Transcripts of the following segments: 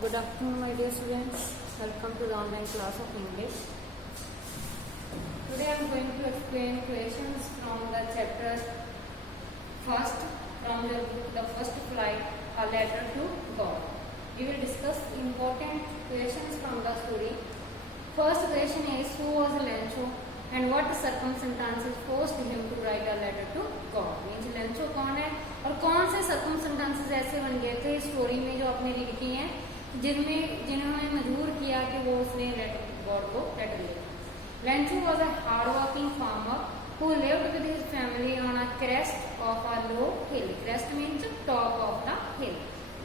Good afternoon, my dear students. Welcome to the online class of English. Today I am going to explain questions from the chapter first, from the book The First Flight, A Letter to God. We will discuss important questions from the story. First question is, who was Lencho and what circumstances forced him to write a letter to God? Means Lencho कौन है और कौन से circumstances ऐसे बन गए थे story में जो आपने लिखी हैं जिन्होंने मजबूर किया कि वो उसने गॉड को लेटर लिखा. Lencho was a hard-working farmer who lived with his family on a crest of a low hill. Crest means top of the hill.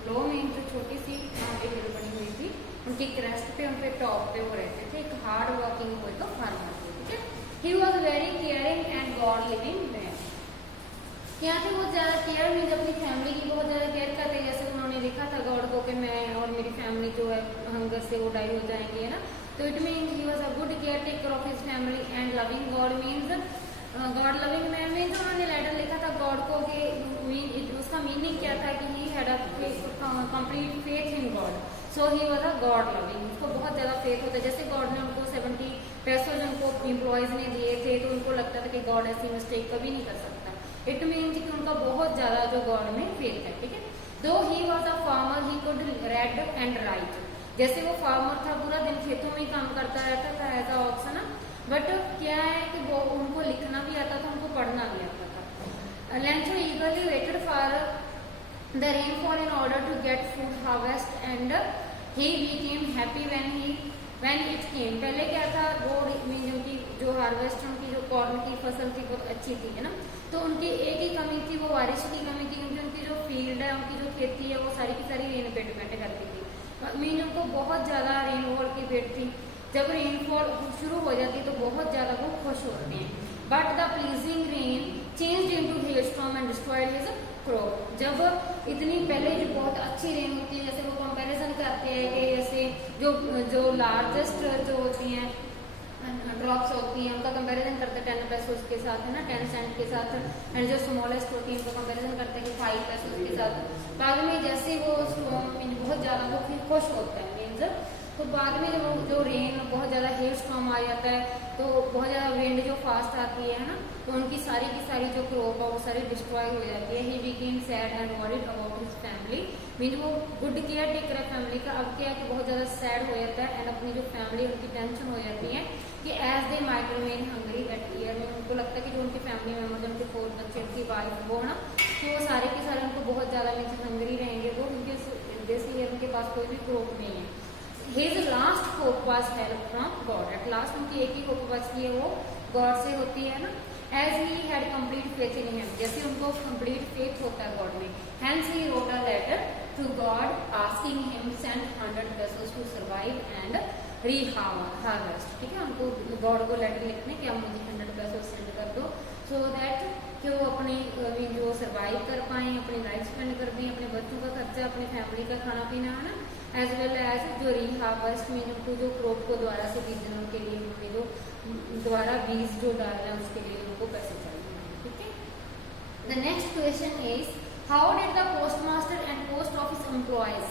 Low means छोटी सी वहाँ पे हिल बनी हुई थी, उनकी क्रेस्ट पे उनके टॉप पे वो रहते थे. एक हार्ड वर्किंग कोई तो फार्मर थे. ठीक है. He was very caring and God-loving man. क्या थे वो ज्यादा केयर मीन्स अपनी फैमिली की बहुत ज्यादा केयर करते. जैसे उन्होंने लिखा था गॉड को कि मैं और मेरी फैमिली जो है हंगर से वो डाई हो जाएंगे, है ना. तो it means he was a good care taker of his family and loving God means God loving man means उन्होंने लेटर लिखा था गॉड को कि उसका मीनिंग क्या था कि he had a complete faith in God. So he was a God loving. उसको बहुत ज्यादा फेथ होता है. जैसे गॉड ने उनको 70 पैसों जो उनको एम्प्लॉयज ने दिए थे तो उनको लगता था कि गॉड ऐसी मिस्टेक कभी नहीं कर सकता. इट मीन्स कि उनका बहुत ज्यादा जो गॉड में फेथ है. ठीक है. दो he was a farmer he could red and right. जैसे वो फार्मर था पूरा दिन खेतों में ही काम करता रहता था एज अ ऑप्शन, बट क्या है कि वो उनको लिखना भी आता था, उनको पढ़ना भी आता था. Lencho eagerly waited for the rainfall in order to get food harvest and he became happy when it came. पहले क्या था वो उनकी जो हार्वेस्ट उनकी जो कॉर्न की फसल थी बहुत अच्छी थी, है ना. तो उनकी एक ही कमी थी, वो बारिश की कमी थी, क्योंकि उनकी जो फील्ड है उनकी जो खेती है वो सारी की सारी रेन पे डिपेंड करती थी. मीन उनको बहुत ज्यादा रेनफॉल की वेट थी. जब रेनफॉल शुरू हो जाती है तो बहुत ज्यादा वो खुश होते हैं. But the pleasing rain changed into hailstorm and destroyed his crop. जब इतनी पहले जो बहुत अच्छी रेन होती है, जैसे वो कंपैरिजन करते हैं कि जैसे जो लार्जेस्ट जो होती हैं ड्रॉप्स होती हैं उनका कंपैरिजन करते हैं 10 पैसों के साथ, है ना, 10 सेंट के साथ. एंड जो स्मॉलेस्ट होती है उनका कंपैरिजन करते हैं कि 5 पैसों के साथ. बाद में जैसे वो बहुत ज्यादा वो फिर खुश होता है मीन्स. तो बाद में जो रेन बहुत ज्यादा हेल स्टॉर्म आ जाता है तो बहुत ज्यादा विंड जो फास्ट आती है ना, तो उनकी सारी की सारी जो क्रॉप है वो सारी डिस्ट्रॉय हो जाती है. He became sad and worried about his family. Mean वो गुड केयर टेकर है फैमिली का. अब क्या है कि बहुत ज्यादा सैड हो जाता है एंड अपनी जो फैमिली उनकी टेंशन हो जाती है कि as they might remain hungry that year. में उनको लगता है कि जो उनके फैमिली मेम्बर उनके 4 बच्चे उनकी वाइफ वो ना, तो वो सारे के सारे उनको बहुत ज्यादा मीन्स हंगरी रहेंगे वो, क्योंकि दिस ईयर उनके पास कोई भी क्रॉप नहीं है. His last hope was help from God. At last उनकी एक ही होप बचती है वो गॉड से होती है ना. As he had complete faith in him. जैसे उनको complete faith होता है गॉड में. Hence he wrote a letter to God asking him send 100 pesos to survive and re-harvest. ठीक है. उनको गॉड को लेटर लिखने कि आप मुझे 100 pesos सेंड कर दो so that कि वो अपनी जो सर्वाइव कर पाए, अपनी लाइफ स्पेंड कर दें, अपने बच्चों का खर्चा, अपनी फैमिली का खाना पीना, है ना. एज वेल एज जो री-हार्वेस्ट में उनको जो क्रॉप को दोबारा से बीजना उनके लिए उन्होंने जो दोबारा बीज जो डालना उसके लिए उनको पैसे चाहिए. ठीक है. The next question is how did the post master and post office employees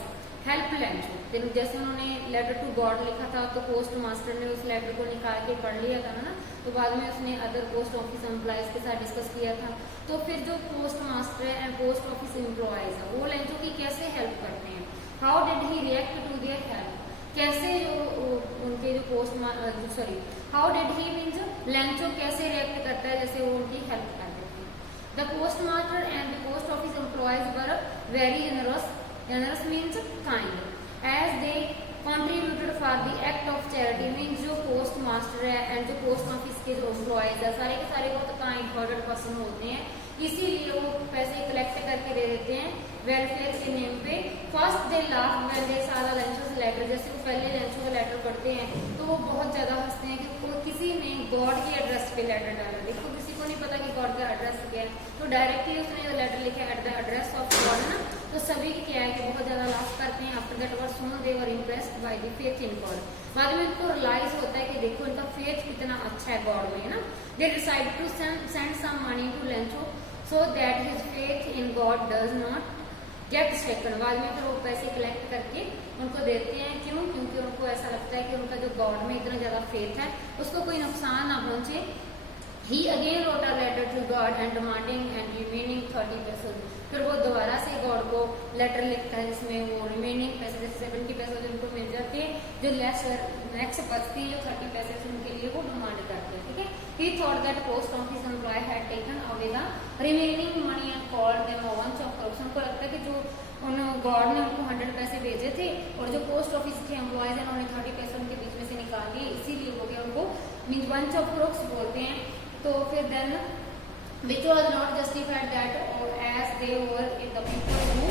help Lencho. जैसे उन्होंने लेटर टू गॉड लिखा था तो पोस्ट मास्टर ने उस लेटर को निकाल के पढ़ लिया था ना, तो बाद में उसने अदर पोस्ट ऑफिस एम्प्लॉयज के साथ डिस्कस किया था. तो फिर जो post master and post office employees है वो लेंचो की कैसे हेल्प करते हैं. How did he react to their help. कैसे उनके जो how did he means Lencho कैसे रिएक्ट करता है जैसे वो उनकी हेल्प कर देते हैं. The post master and the post office employees were very generous means kind as they contributed for the act of charity. means जो पोस्ट मास्टर है एंड जो पोस्ट ऑफिस के जो एम्प्लॉयज है सारे के सारे बहुत काइंड हार्टेड पर्सन होते हैं, इसीलिए वो पैसे कलेक्ट करके दे देते हैं वेलफेयर के नेम पे. First they laugh when they सारा लेंचोस लेटर. जैसे वो पहले लेंचो का लेटर पढ़ते हैं तो वो बहुत ज्यादा हंसते हैं कि किसी ने गॉड के एड्रेस पे लेटर डाला. देखो किसी को नहीं पता कि गॉड का एड्रेस क्या है, तो डायरेक्टली उसने लेटर लिखा at the address of God ना, तो सभी क्या है कि बहुत ज्यादा लाफ करते हैं. After that were soon they were impressed by the faith in God. बाद में उनको रियलाइज होता है कि देखो इनका फेथ कितना अच्छा है गॉड में, ना. They decide to send some money to Lencho so that his faith in God does not get second बाद में फिर वो पैसे कलेक्ट करके उनको देते हैं। क्यों? क्योंकि उनको ऐसा लगता है कि उनका जो गॉड में इतना ज़्यादा फेथ है उसको कोई नुकसान ना पहुँचे। He again wrote a letter to God and demanding and remaining 30 pesos। फिर वो दोबारा से गॉड को लेटर लिखता है जिसमें वो रिमेनिंग पैसे, जैसे 70 पैसे उनको मिल जाते हैं, जो नेक्स्ट बचती है जो 30 पैसे उनके लिए वो डिमांड करते हैं। ठीक है। He thought that post office employee had taken away the remaining money and called them a bunch of crooks। उनको लगता है कि जो उन गॉड ने उनको 100 पैसे भेजे थे और जो पोस्ट ऑफिस के एम्प्लॉयज हैं उन्होंने 30 पैसे उनके बीच में से निकाल लिए, इसीलिए वो क्या उनको मीन बंच ऑफ क्रोक्स बोलते हैं। तो फिर then which was not justified that or as they were in the people who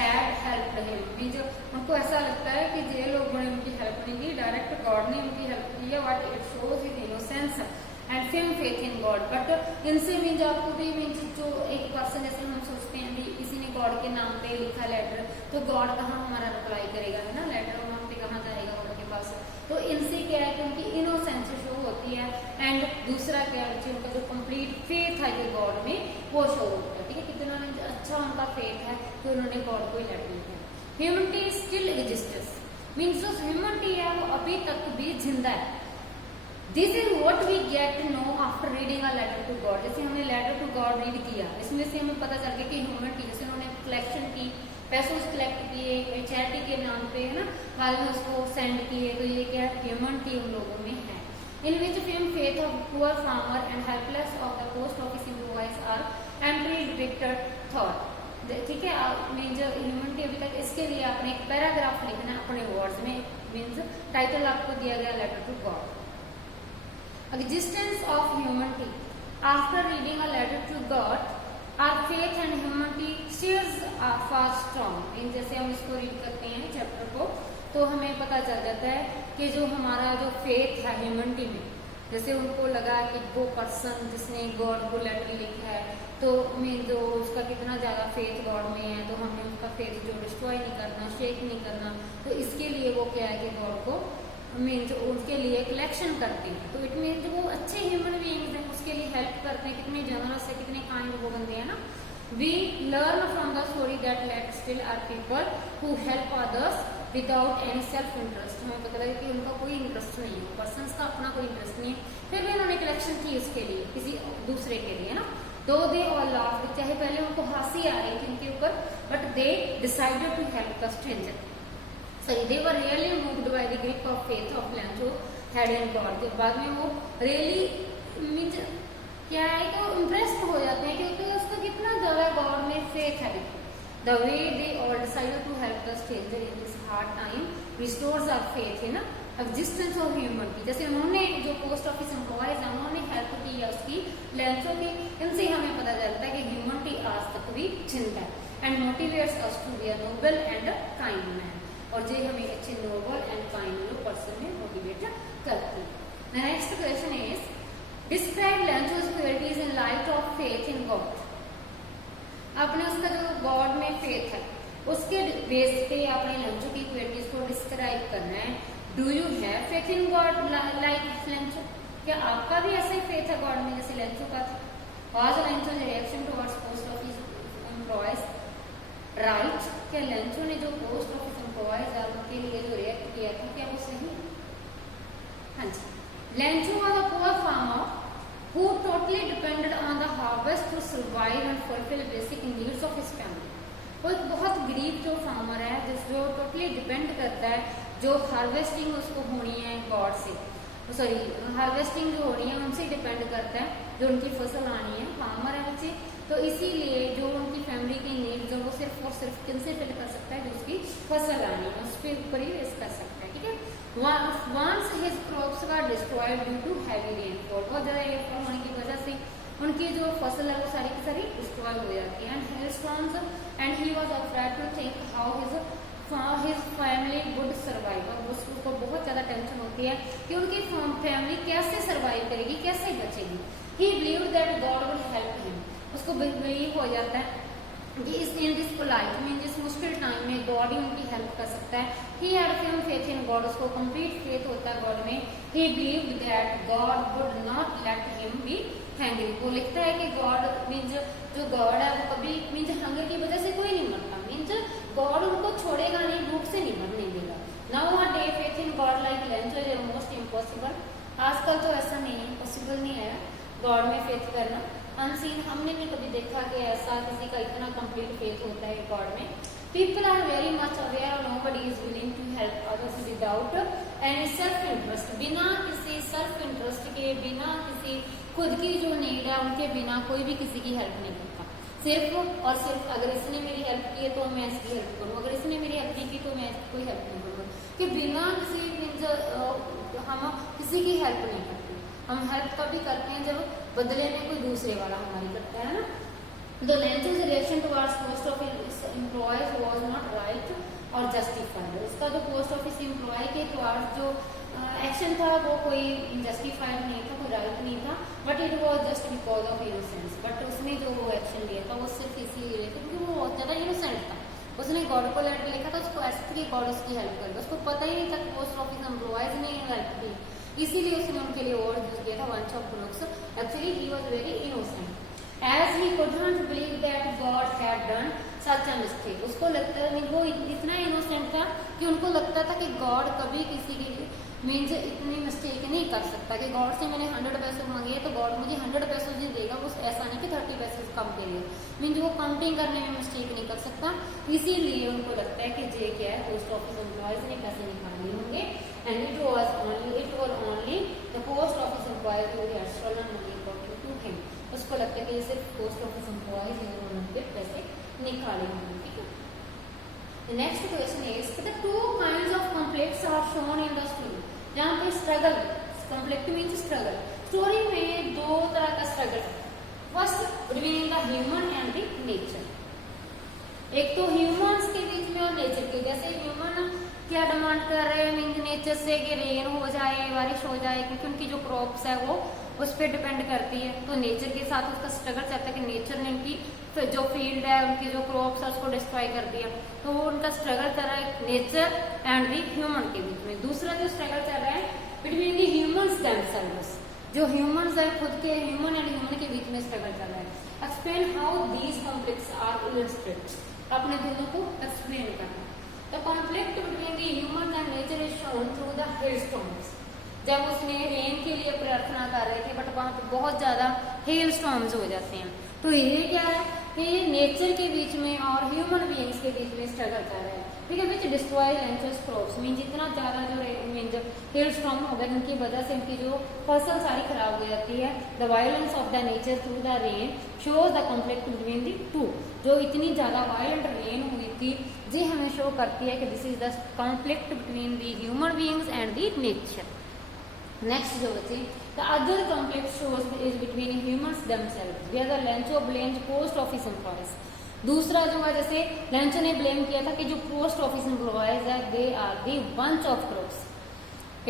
had helped him। Means उनको ऐसा लगता है कि जे लोगों ने उनकी हेल्प नहीं की, डायरेक्ट गॉड ने उनकी हेल्प की है। But it shows his innocence and firm faith in God। But इनसे मीन्स आपको भी मीन्स जो एक पर्सन जैसे हम सोचते हैं भी किसी ने गॉड के नाम पे लिखा लेटर, तो गॉड कहाँ हमारा रिप्लाई करेगा, है ना, लेटर नाम पे कहाँ जाएगा गॉड के पास। तो इनसे क्या है कि उनकी इनोसेंस शो होती है एंड दूसरा क्या है उनका जो कंप्लीट फेथ है जो गॉड में वो शो होता है। ठीक है, कितना अच्छा उनका फेथ है कि उन्होंने गॉड को लेटर लिखा। ह्यूमनिटी स्टिल एग्जिस्ट्स मीन्स जो ह्यूमनिटी है वो अभी तक भी जिंदा है। This is what we get to know after reading a letter to God. जैसे हमने लेटर टू गॉड रीड किया, इसमें से हमें पता चल गया कि ह्यूमनिटी, जैसे उन्होंने कलेक्शन की, पैसों से कलेक्ट किए चैरिटी के नाम पे, है ना, बाद में उसको सेंड किए, तो ये क्या ह्यूमनिटी उन लोगों में है। In which fame faith of poor farmer and helpless of the post office employees are amply depicted thought. ठीक है, मीन्स ह्यूमनिटी अभी तक, इसके लिए आपने एक पैराग्राफ लिखना है अपने वर्ड्स में। मीन्स टाइटल आपको दिया गया letter to God. Existence of humanity after reading a letter to God, our faith and humanity shares are far strong। जैसे हम इसको रीड करते हैं चैप्टर को तो हमें पता चल जाता है कि जो हमारा जो फेथ है ह्यूमनिटी में, जैसे उनको लगा कि वो पर्सन जिसने गॉड को लेटर लिखा है तो मीन जो उसका कितना ज़्यादा फेथ गॉड में है, तो हमें उसका फेथ जो डिस्ट्रॉय नहीं करना, शेक नहीं करना। तो इसके लिए वो क्या है कि गॉड को मीन्स उनके लिए कलेक्शन करते हैं। तो इट मीन्स वो अच्छे ह्यूमन बीइंग्स हैं, उसके लिए हेल्प करते हैं, कितने जनरस है, कितने काइंड वो बंदे हैं ना। We learn from the story that let still are people who help others without any self interest. हमें पता लगा कि उनका कोई इंटरेस्ट नहीं है, पर्सन का अपना कोई इंटरेस्ट नहीं है, फिर भी उन्होंने कलेक्शन की उसके लिए, किसी दूसरे के लिए, ना। दो दे ऑल लाफ्ड, चाहे पहले उनको हंसी आ रही थी उनके ऊपर, but they decided to help the stranger. they were really moved by the grip of faith of Lancho had in God। के बाद में वो really मीन्स क्या है कि वो इम्प्रेस्ड हो जाते हैं क्योंकि उसका कितना ज़्यादा गॉड में फेथ है। The way they all decided to help the stranger in this hard time restores our faith, है ना, एग्जिस्टेंस ऑफ ह्यूमनिटी। जैसे उन्होंने जो पोस्ट ऑफिस एम्प्लॉयज हैं उन्होंने हेल्प की है उसकी लेंसो की, इनसे हमें पता चलता है कि ह्यूमनिटी आज तक भी जिंदा है and motivates us to be a noble and a kind man. और जो हमें अच्छे नोबल एंड काइंड पर्सन में मोटिवेट करती है। Next question is describe Lencho's qualities in light of faith in God. आपने उसका जो गॉड में फेथ है उसके बेस पे अपने लेंसो की क्वालिटीज को डिस्क्राइब करना है। Do you have faith in God like Lencho? क्या आपका भी ऐसा ही फेथ है गॉड में जैसे लेंसो का था? Was Lencho reaction towards post office employees right? क्या लेंसो ने जो पोस्ट ऑफिस एम्प्लॉयज के लिए जो रिएक्ट किया था क्या वो सही है? हाँ जी। Lencho was a poor farmer who totally depended on the harvest to survive and fulfill basic needs of his family। वो एक बहुत गरीब जो फार्मर है जो टोटली डिपेंड करता है, जो हार्वेस्टिंग उसको होनी है गॉड से, सॉरी हार्वेस्टिंग जो होनी है उनसे डिपेंड करता है, जो उनकी फसल आनी है, फार्मर है उनसे। तो इसीलिए जो उनकी फैमिली की नीड्स है वो सिर्फ और सिर्फ किनसे फिल कर सकता है, जो उसकी फसल आनी है उस पर ऊपर ही रेस कर सकता है। ठीक है। Once his crops were destroyed due to heavy rainfall, बहुत ज़्यादा रेनफॉल होने की वजह से उनकी जो फसल है वो सारी की सारी डिस्ट्रॉय हो जाती है। And he was afraid to think how his family would survive. और उसको बहुत ज़्यादा टेंशन होती है कि उनकी फैमिली कैसे सर्वाइव करेगी, कैसे बचेगी। ही believed that God would help him. उसको बिलीव हो जाता है कि इन दिस पोलाइट मीन जिस मुश्किल टाइम में गॉड ही उनकी हेल्प कर सकता है। He had firm faith in God, उसको कंप्लीट फेथ होता है गॉड में। ही believed that God would not let him B hangry. वो लिखता है कि गॉड मीन्स जो गॉड है वो कभी मीन्स हंगर की वजह से कोई नहीं मरता, मीन्स गॉड उनको छोड़ेगा नहीं, भूख से नहीं मरने देगा। गॉड में फेथ करना। अनसीन, हमने भी कभी देखा कि ऐसा किसी का इतना कंप्लीट फेथ होता है गॉड में। People are very much aware, nobody is willing to help others without any self interest, बिना किसी सेल्फ इंटरेस्ट के, बिना किसी खुद की जो नीड है उनके बिना कोई भी किसी की हेल्प नहीं करता। सिर्फ और सिर्फ अगर इसने मेरी हेल्प की है तो मैं इसकी हेल्प करूँ, अगर इसने मेरी हेल्प नहीं की तो मैं इसकी कोई हेल्प नहीं करूँगा, कि बिना किसी हम किसी की हेल्प नहीं करते। हम हेल्प कभी करते हैं जब बदले में कोई दूसरे वाला हमारी करता है ना। The Lencho's reaction towards post office employees was not right और justified। उसका जो पोस्ट ऑफिस एम्प्लॉय के towards जो एक्शन था वो कोई जस्टिफाइड नहीं था, कोई राइट नहीं था, but it was just because of innocence. But उसने जो वो एक्शन लिया था वो सिर्फ इसीलिए क्योंकि वो बहुत ज़्यादा इनोसेंट था। उसने गॉड को लेटर लिखा था, उसको ऐसा था कि गॉड उसकी हेल्प करेगा, उसको पता ही नहीं था कि पोस्ट ऑफिस एम्प्लॉयज ने हेल्प की, इसीलिए उसने उनके लिए वर्ड यूज किया था bunch of crooks. Actually he was very innocent as he couldn't believe that God had done such a mistake। उसको लगता नहीं, वो इतना इनोसेंट था कि उनको लगता था कि गॉड कभी किसी की मीन्स इतनी मिस्टेक नहीं कर सकता कि गॉड से मैंने 100 पैसे मांगे तो गॉड मुझे 100 पैसे ही देगा, वो ऐसा नहीं कि 30 पैसे कम के लिए, मीन्स वो काउंटिंग करने में मिस्टेक नहीं कर सकता। इसीलिए उनको लगता है कि जे क्या है पोस्ट ऑफिस एम्प्लॉयज ने पैसे निकाले होंगे and it was only the post office employees who had stolen money according to him. उसको लगता है कि ये सिर्फ पोस्ट ऑफिस एम्प्लॉयज उन्होंने पैसे निकाले होंगे। ठीक है, The next question is the two kinds of conflicts are shown in the story। जहाँ पे struggle, conflict means struggle, story में दो तरह का स्ट्रगल है। First between the human and the nature, एक तो ह्यूमंस के बीच में और नेचर के। जैसे ह्यूमन क्या डिमांड कर रहे हैं मीन्स नेचर से कि रेन हो जाए, बारिश हो जाए, क्योंकि उनकी जो क्रॉप्स है वो उस पर डिपेंड करती है। तो नेचर के साथ उसका स्ट्रगल चाहता है कि नेचर ने इनकी जो फील्ड है, उनकी जो क्रॉप्स है उसको डिस्ट्रॉय कर दिया, तो वो उनका स्ट्रगल कर रहा है नेचर एंड दी ह्यूमन के बीच में। दूसरा जो स्ट्रगल चल रहा है बिटवीन दी ह्यूमंस देमसेल्व्स, जो ह्यूमंस है खुद के ह्यूमन एंड ह्यूमन के बीच में स्ट्रगल चल रहा है। Explain how these conflicts are illustrate, अपने दोनों को एक्सप्लेन करना। The conflict between the human and nature is shown through the hailstorms. जब उसने रेन के लिए प्रार्थना कर रहे थे बट वहां पे बहुत ज्यादा हेल स्टॉर्म्स हो जाते हैं, तो ये क्या है कि ये नेचर के बीच में और ह्यूमन बीइंग्स के बीच में स्ट्रगल कर रहे हैं। ठीक है, विच डिस्ट्रॉय लेंचर्स क्रॉप्स मीन जितना ज्यादा जो जब हेल स्टॉर्म हो गया जिनकी वजह से उनकी जो फसल सारी खराब हो जाती है। The violence of the nature through the rain shows the conflict between the two. जो इतनी ज्यादा वायलेंट रेन हुई थी जी हमें शो करती है कि this is the conflict between the human beings and the nature. Next जो बची the other conflict shows is between humans themselves where the Lencho blames post office employees. दूसरा जो है जैसे लेंचो ने ब्लेम किया था कि जो पोस्ट ऑफिस एम्प्लॉयज है they are the bunch of crops.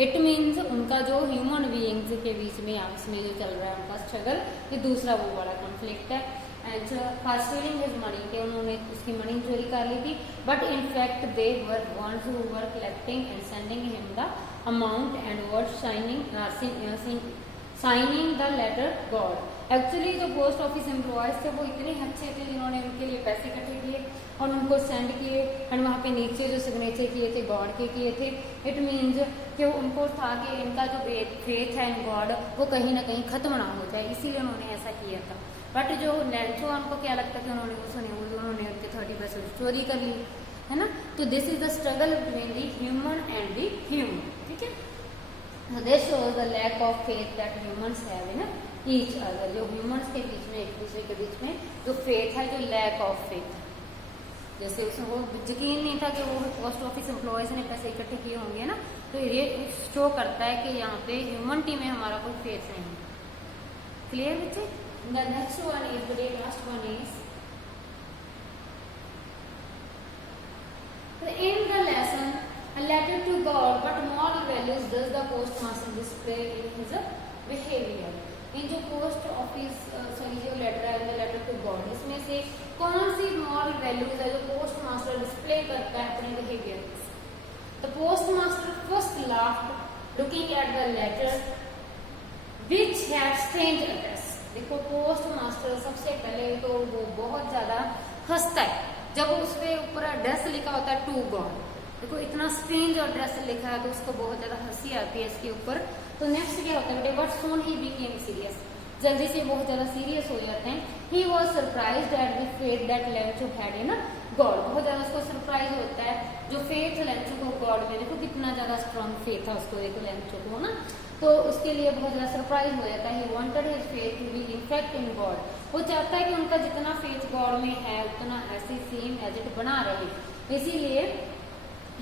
It means उनका जो ह्यूमन बीइंग्स के बीच में आपस में जो चल रहा है उनका स्ट्रगल, ये दूसरा वो बड़ा कॉन्फ्लिक्ट है। And for stealing his money, कि उन्होंने उसकी मनी चोरी कर ली थी, but in fact they were ones who were collecting and sending him the amount and were signing the letter God. Actually जो पोस्ट ऑफिस एम्प्लॉयज थे वो इतने अच्छे थे जिन्होंने उनके लिए पैसे इकट्ठे किए और उनको सेंड किए एंड वहाँ पे नीचे जो सिग्नेचर किए थे गॉड के किए थे। इट मीन्स कि उनको था कि इनका जो फेथ है इन गॉड वो कहीं ना कहीं खत्म ना हो जाए, इसीलिए उन्होंने ऐसा किया था। बट जो लेंचो उनको क्या लगता है कि उन्होंने वो सुनी उन्होंने उनके 30% चोरी कर ली है ना। तो this is the struggle between the human and the human. ठीक है, this shows the lack of faith that humans have in each other. जो ह्यूमंस के बीच में एक दूसरे के बीच में जो फेथ है, जो लैक ऑफ फेथ, जैसे उसमें वो यकीन नहीं था कि वो पोस्ट ऑफिस एम्प्लॉयज ने पैसे इकट्ठे किए होंगे ना, तो ये शो करता है कि यहाँ पे ह्यूमनिटी में हमारा कोई फेथ नहीं है। क्लियर बच्चे? The next one is the last one is in the lesson a letter to God, but moral values does the postmaster display in his behavior। इन जो पोस्ट ऑफिस जो लेटर है the letter to God, इसमें से कौन सी moral values है जो post master display करता है अपने behaviour. The post master first laughed looking at the letter which had strange address. देखो पोस्ट मास्टर सबसे पहले तो वो बहुत ज्यादा हंसता है जब उस पे ऊपर एड्रेस लिखा होता है टू गॉड। देखो इतना स्ट्रेंज एड्रेस लिखा है तो उसको बहुत ज्यादा हंसी आती है इसके ऊपर। तो नेक्स्ट क्या होता है बेटे, but soon he became serious. जल्दी से बहुत ज्यादा सीरियस हो जाते हैं। He was surprised at the faith that Lencho had in God, बहुत ज्यादा उसको सरप्राइज होता है जो फेथ लेंचुक को गॉड में, देखो कितना ज्यादा स्ट्रॉन्ग फेथ था उसको, देखो लेंचुक हो ना, तो उसके लिए बहुत ज्यादा सरप्राइज हो जाता है। He wanted his faith to be in fact in God, वो चाहता है कि उनका जितना फेथ गॉड में है उतना ऐसे सेम एज इट बना रहे, इसीलिए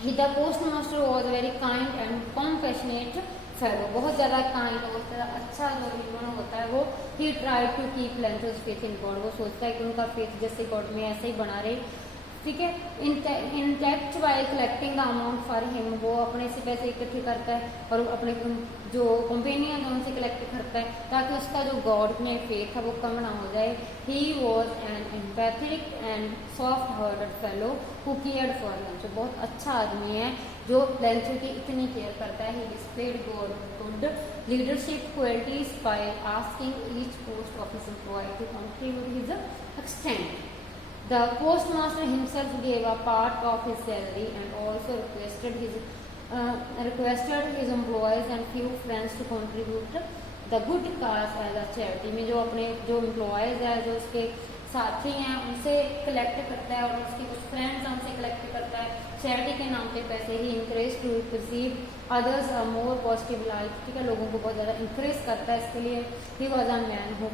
he the post master was very kind and compassionate fellow, बहुत ज्यादा काइंड, बहुत ज्यादा अच्छा जो ह्यूमन होता है वो, he try to keep Lencho faith in God, वो सोचता है कि उनका फेथ जैसे गॉड में ऐसे ही बना रहे, ठीक है। Intact bye collecting the amount for him, वो अपने से पैसे इकट्ठे करता है और अपने जो कंपेनियन उनसे कलेक्ट करता है ताकि उसका जो गॉड में फेथ है वो कम ना हो जाए। He was an empathic and soft hearted fellow who cared for Lencho, बहुत अच्छा आदमी है जो लेंचो की इतनी केयर करता है। He displayed good leadership qualities by asking each post office employee to contribute his extent. The postmaster himself gave a part of his salary and also requested his employees and few friends to contribute the good cause as a charity, में जो अपने जो employees है, जो उसके साथी हैं, उनसे कलेक्ट करता है और उसके कुछ फ्रेंड्स हैं उनसे कलेक्ट करता है चैरिटी के नाम पे पैसे। He encourage to receive others a more positive life, ठीक है, लोगों को बहुत ज़्यादा इंकरेज करता है इसके लिए। He was a man who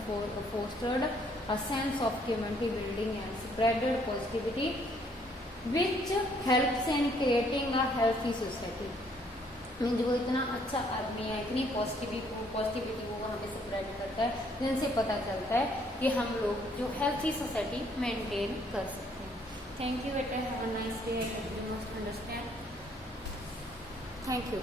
fostered a sense of community building and spreaded positivity which helps in creating a healthy society, means वो इतना अच्छा आदमी है, इतनी पॉजिटिविटी वो वहाँ पे स्प्रेड करता है जिनसे पता चलता है कि हम लोग जो हेल्थी सोसाइटी मेंटेन कर सकते हैं। थैंक यू बेटा, have a nice day, you must understand, thank you.